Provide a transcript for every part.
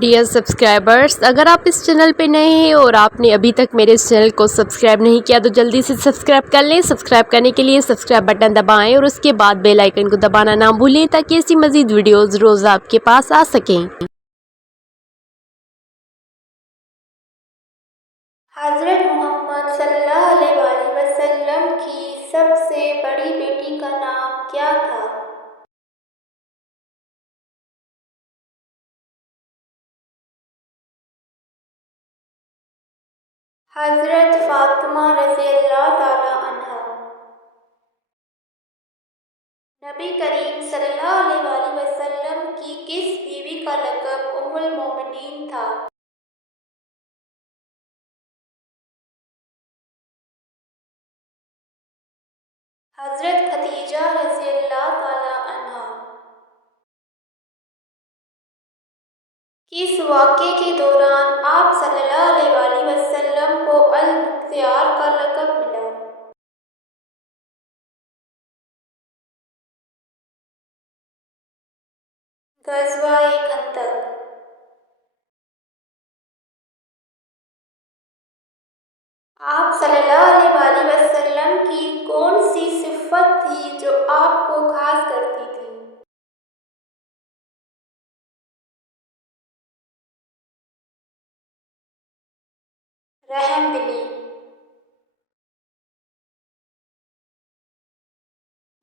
Dear subscribers, اگر آپ اس channel پہ نئے ہیں اور آپ نے ابھی تک میرے اس چینل کو سبسکرائب نہیں کیا تو جلدی سے سبسکرائب کر لیں۔ سبسکرائب کرنے کے لیے سبسکرائب بٹن دبائیں اور اس کے بعد بیل آئیکن کو دبانا نہ بھولیں تاکہ ایسی مزید ویڈیوز روز آپ کے پاس آ سکیں۔ حضرت محمد صلی اللہ علیہ وسلم کی سب سے بڑی بیٹی کا نام کیا تھا؟ حضرت فاطمہ رضی اللہ تعالی عنہا۔ نبی کریم صلی اللہ علیہ وسلم کی کس بیوی کا لقب ام المومنین تھا؟ حضرت خدیجہ رضی اللہ تعالی عنہا۔ کس واقعے کے دوران آپ صلی اللہ علیہ وسلم کو المختار کا لقب ملا؟ غزوہ خندق۔ آپ صلی اللہ علیہ وسلم کی کون سی صفت تھی جو آپ کو خاص کرتی تھی؟ رحم دلی۔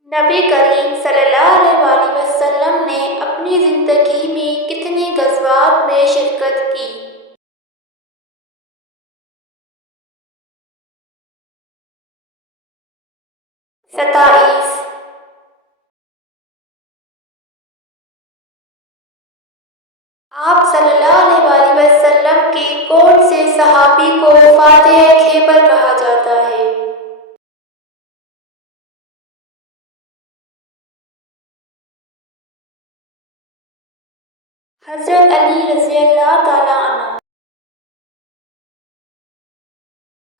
نبی کریم صلی اللہ علیہ وسلم نے اپنی زندگی میں کتنے غزوات میں شرکت کی؟ 27۔ آپ صلی اللہ علیہ وسلم کے کون سے صحابی کو فاتح خیبر کہا جاتا ہے؟ حضرت علی رضی اللہ تعالی عنہ۔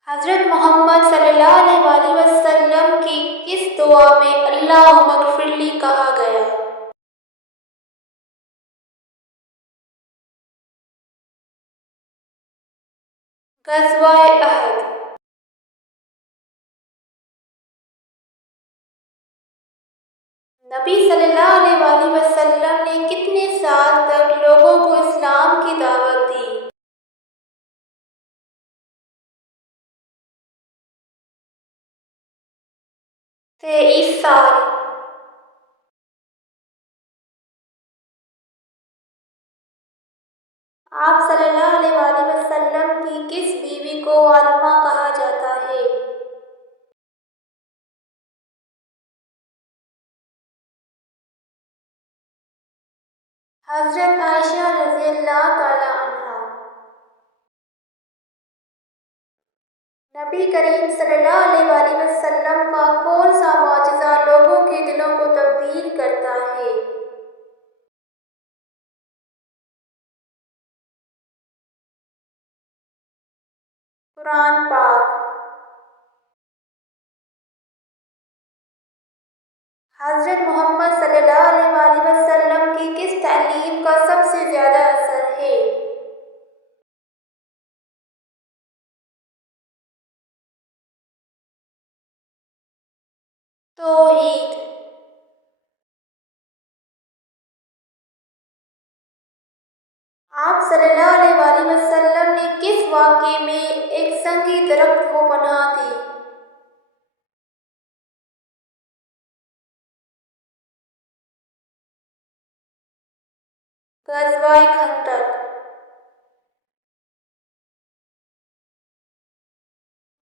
حضرت محمد صلی اللہ علیہ وسلم کی کس دعا میں اللہم اغفر لی کہا گیا؟ غزوہ احد۔ نبی صلی اللہ علیہ وسلم نے کتنے سال تک لوگوں کو اسلام کی دعوت دی؟ 23 سال۔ آپ صلی اللہ علیہ وسلم کی کس بیوی کو عالمہ کہا جاتا ہے؟ حضرت عائشہ رضی اللہ تعالی عنہا۔ نبی کریم صلی اللہ علیہ وسلم کا کون سا معجزہ لوگوں کے دلوں کو تبدیل کرتا ہے؟ قرآن پاک۔ حضرت محمد صلی اللہ علیہ وسلم کی کس تعلیم کا سب سے زیادہ اثر ہے؟ توحید۔ آپ صلی اللہ علیہ وسلم نے کس واقعے میں ایک سنگی درخت کو پناہ دی؟ غزوہ خندق۔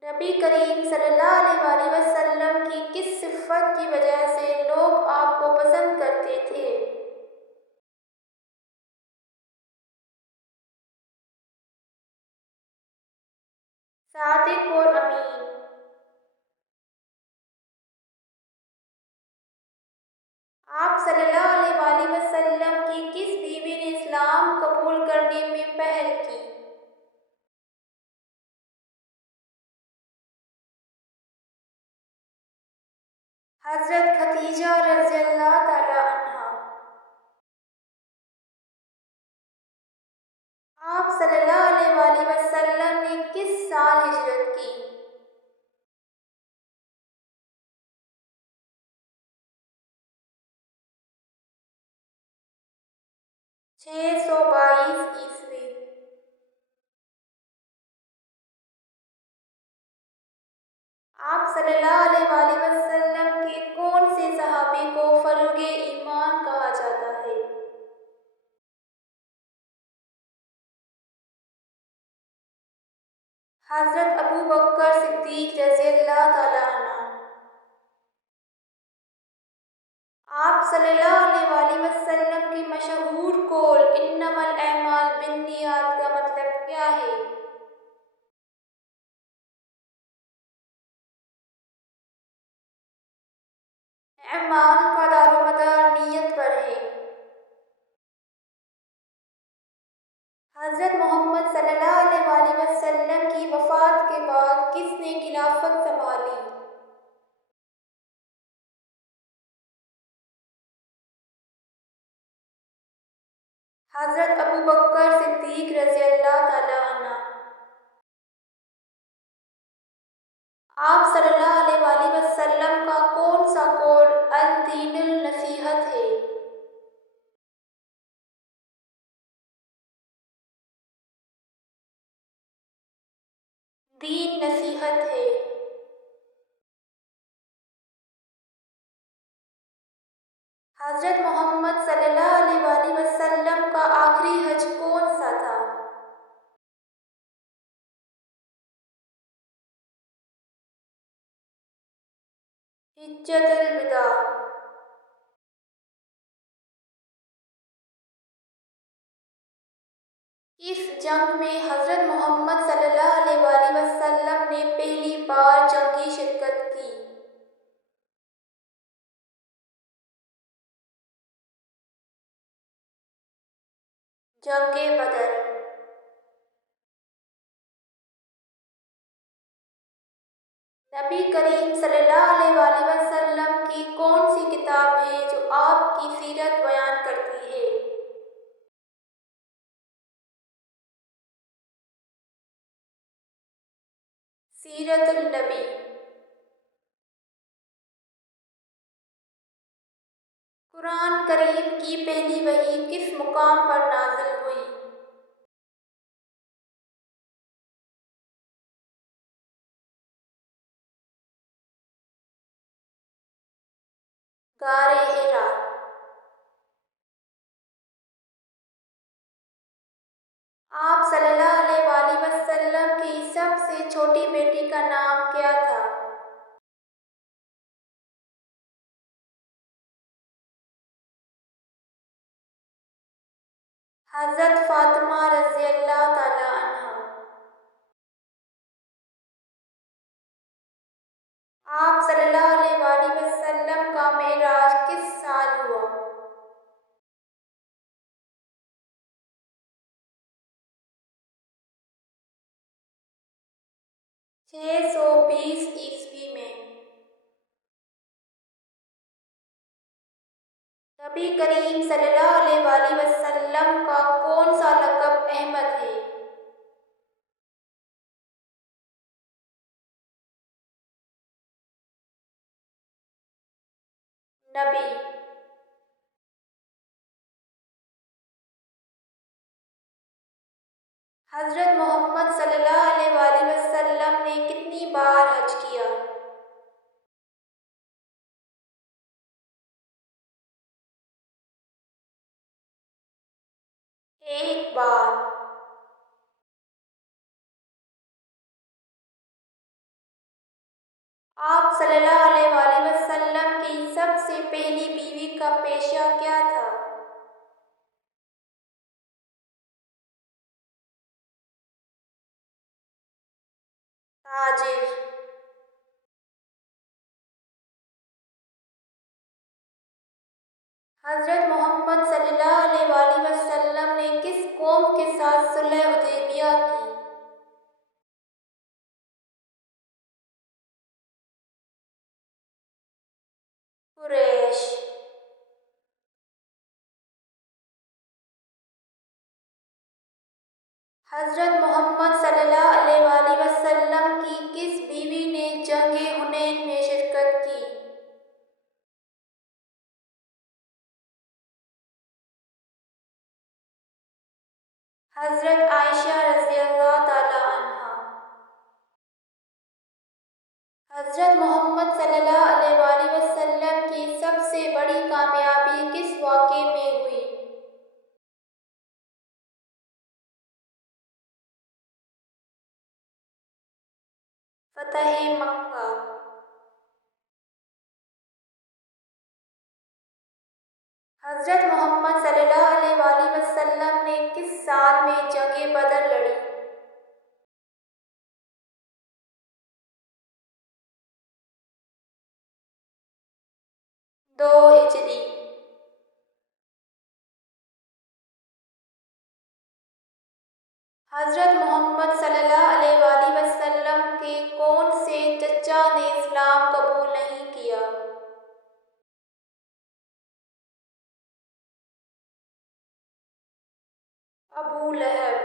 نبی کریم صلی اللہ علیہ وسلم کی کس صفت کی وجہ سے لوگ آپ کو پسند کرتے تھے؟ صادق اور امین۔ آپ صلی اللہ علیہ وسلم کی کس بیوی نے اسلام قبول کرنے میں پہل کی؟ حضرت خدیجہ رضی اللہ تعالی عنہا۔ آپ صلی اللہ علیہ وآلہ وسلم نے کس سال ہجرت کی؟ 622 عیسوی۔ آپ صلی اللہ علیہ وآلہ وسلم کے کون سے صحابی کو فروغ ایمان کہا جاتا ہے؟ حضرت ابوبکر صدیق رضی اللہ تعالیٰ عنہ۔ آپ صلی اللہ علیہ وآلہ وسلم کی مشہور قول انما الاعمال بالنیات کا مطلب کیا ہے؟ اعمال کا دار و مدار نیت پر ہے۔ حضرت محمد صلی اللہ علیہ وآلہ وسلم کی وفات کے بعد کس نے خلافت سنبھالی؟ حضرت ابوبکر صدیق رضی اللہ تعالیٰ عنہ۔ آپ صلی اللہ علیہ وآلہ وسلم کا کون سا قول الدین النصیحت ہے؟ دین نصیحت ہے۔ حضرت محمد صلی اللہ علیہ وآلہ وسلم کا آخری حج کون سا تھا؟ حجۃ الوداع۔ کس جنگ میں حضرت محمد صلی اللہ علیہ وآلہ وسلم نے پہلی بار جنگی شرکت کی؟ جنگ بدر۔ نبی کریم صلی اللہ علیہ وآلہ وسلم کی کون سی کتاب ہے جو آپ کی سیرت بیان کرتی ہے؟ سیرت النبی۔ قرآن کریم کی پہلی وحی کس مقام پر نازل ہوئی؟ غار حرا۔ آپ صلی اللہ علیہ وآلہ وسلم کی سب سے چھوٹی بیٹی کا نام کیا تھا؟ حضرت فاطمہ رضی اللہ تعالیٰ عنہا۔ آپ صلی اللہ علیہ وآلہ وسلم کا معراج کس سال ہوا؟ 620 عیسوی میں۔ نبی کریم صلی اللہ علیہ وآلہ وسلم کا کون سا لقب احمد ہے؟ نبی۔ حضرت محمد صلی اللہ علیہ وآلہ وسلم نے کتنی بار حج کیا؟ ایک بار۔ آپ صلی اللہ علیہ وآلہ وسلم کی سب سے پہلی بیوی کا پیشہ کیا تھا؟ تاجر۔ حضرت محمد صلی اللہ علیہ وآلہ وسلم نے کس قوم کے ساتھ صلح حدیبیہ کی؟ قریش۔ حضرت محمد صلی اللہ علیہ وآلہ وسلم کی کس بیوی نے جنگ حنین میں شرکت کی؟ حضرت عائشہ رضی اللہ تعالی عنہا۔ حضرت محمد صلی اللہ علیہ وآلہ وسلم کی سب سے بڑی کامیابی کس واقعے میں ہوئی؟ فتح مکہ۔ حضرت محمد صلی اللہ علیہ وآلہ وسلم نے کس سال میں جنگ بدر لڑی؟ 2 ہجری۔ حضرت محمد صلی اللہ علیہ وآلہ وسلم کے کون سے چچا نے اسلام قبول نہیں کیا؟ ابو لہب۔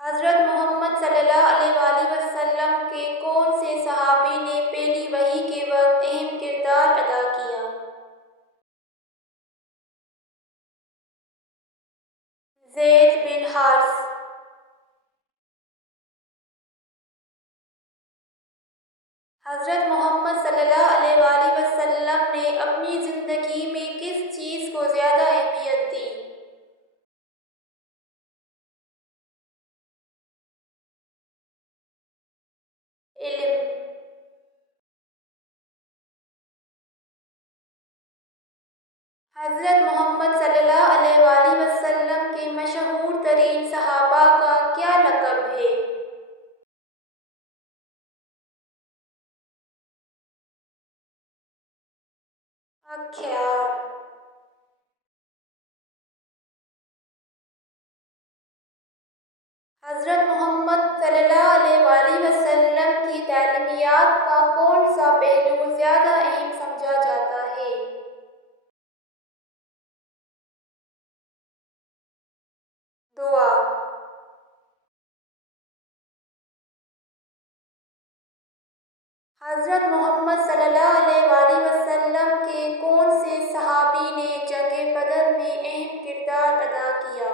حضرت محمد صلی اللہ علیہ وآلہ وسلم کے کون سے صحابی نے پہلی وحی کے وقت اہم کردار ادا کیا؟ زید بن حارث۔ حضرت محمد صلی اللہ علیہ وآلہ وسلم نے اپنی زندگی میں کس چیز کو زیادہ اہمیت دی؟ علم۔ حضرت محمد صلی اللہ علیہ وآلہ وسلم کے مشہور ترین صحابہ کا کیا لقب ہے؟ اخیار۔ حضرت محمد صلی اللہ علیہ وآلہ وسلم کی تعلیمات کا کون سا پہلو زیادہ اہم سمجھا جاتا ہے؟ دعا۔ حضرت محمد صلی اللہ علیہ وآلہ وسلم کے کون سے صحابی نے جنگ بدر میں اہم کردار ادا کیا؟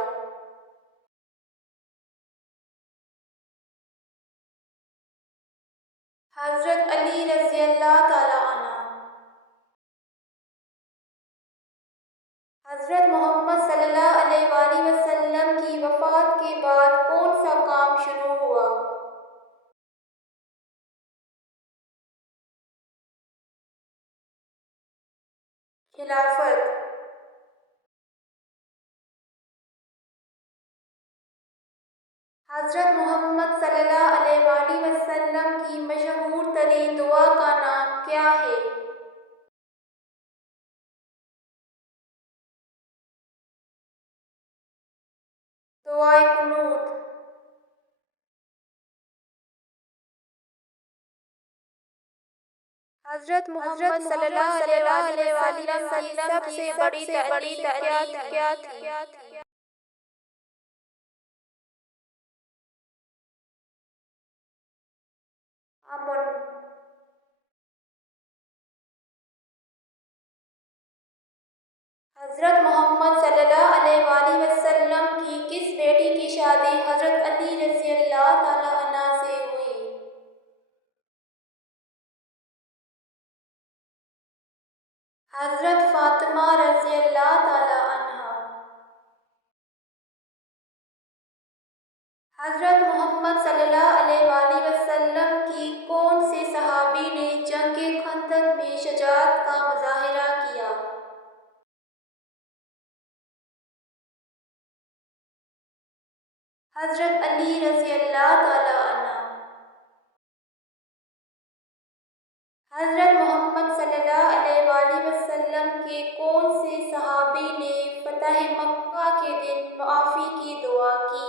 حضرت علی رضی اللہ تعالی عنہ۔ حضرت محمد صلی اللہ علیہ وآلہ وسلم کی وفات کے بعد کون سا کام شروع ہوا؟ خلافت۔ حضرت محمد صلی اللہ علیہ وآلہ وسلم کی مشہور ترین دعا کا نام کیا ہے؟ دعائے قنوت۔ حضرت محمد صلی اللہ علیہ وسلم کی سب سے بڑی تعلیم کیا تھی؟ امن۔ حضرت محمد صلی اللہ علیہ وآلہ وسلم کی کس بیٹی کی شادی حضرت علی رضی اللہ تعالی عنہ سے ہوئی؟ حضرت فاطمہ رضی اللہ تعالی عنہا۔ حضرت محمد صلی اللہ علیہ وآلہ وسلم کی کون سے صحابی نے جنگ خندق میں شجاعت کا مظاہرہ کیا؟ حضرت علی رضی اللہ تعالی عنہ۔ حضرت محمد صلی اللہ علیہ وآلہ وسلم کے کون سے صحابی نے فتح مکہ کے دن معافی کی دعا کی؟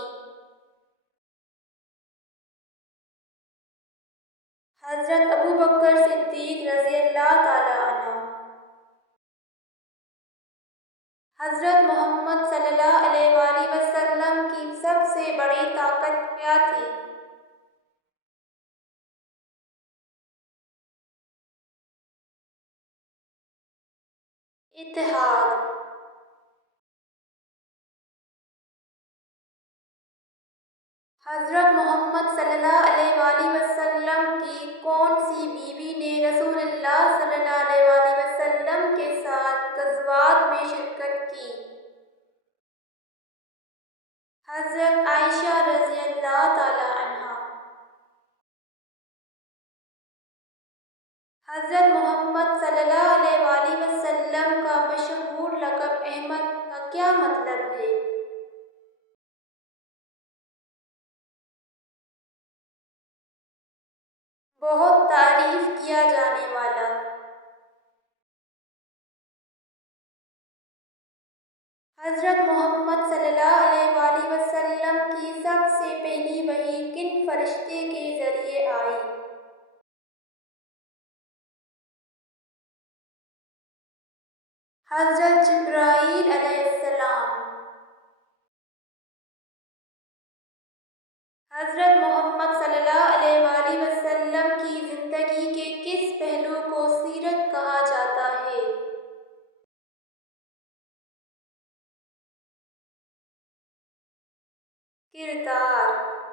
حضرت ابوبکر صدیق رضی اللہ تعالی عنہ۔ حضرت محمد صلی اللہ علیہ وآلہ وسلم کی سب سے بڑی طاقت کیا تھی؟ اتحاد۔ حضرت محمد صلی اللہ علیہ وآلہ وسلم کی کون سی بیوی نے رسول اللہ صلی اللہ علیہ وآلہ وسلم کے ساتھ غزوات میں شرکت کی؟ حضرت عائشہ رضی اللہ تعالی عنہا۔ حضرت محمد صلی اللہ علیہ وآلہ وسلم کا مشہور لقب احمد کا کیا مطلب ہے؟ بہت تعریف کیا جانے والا۔ حضرت محمد صلی اللہ علیہ وآلہ وسلم کی سب سے پہلی وحی کن فرشتے کے ذریعے آئی؟ حضرت جبرائیل علیہ السلام۔ حضرت محمد صلی اللہ علیہ وآلہ وسلم کی زندگی کے کس پہلو کو سیرت کہا جاتا ہے؟ کردار۔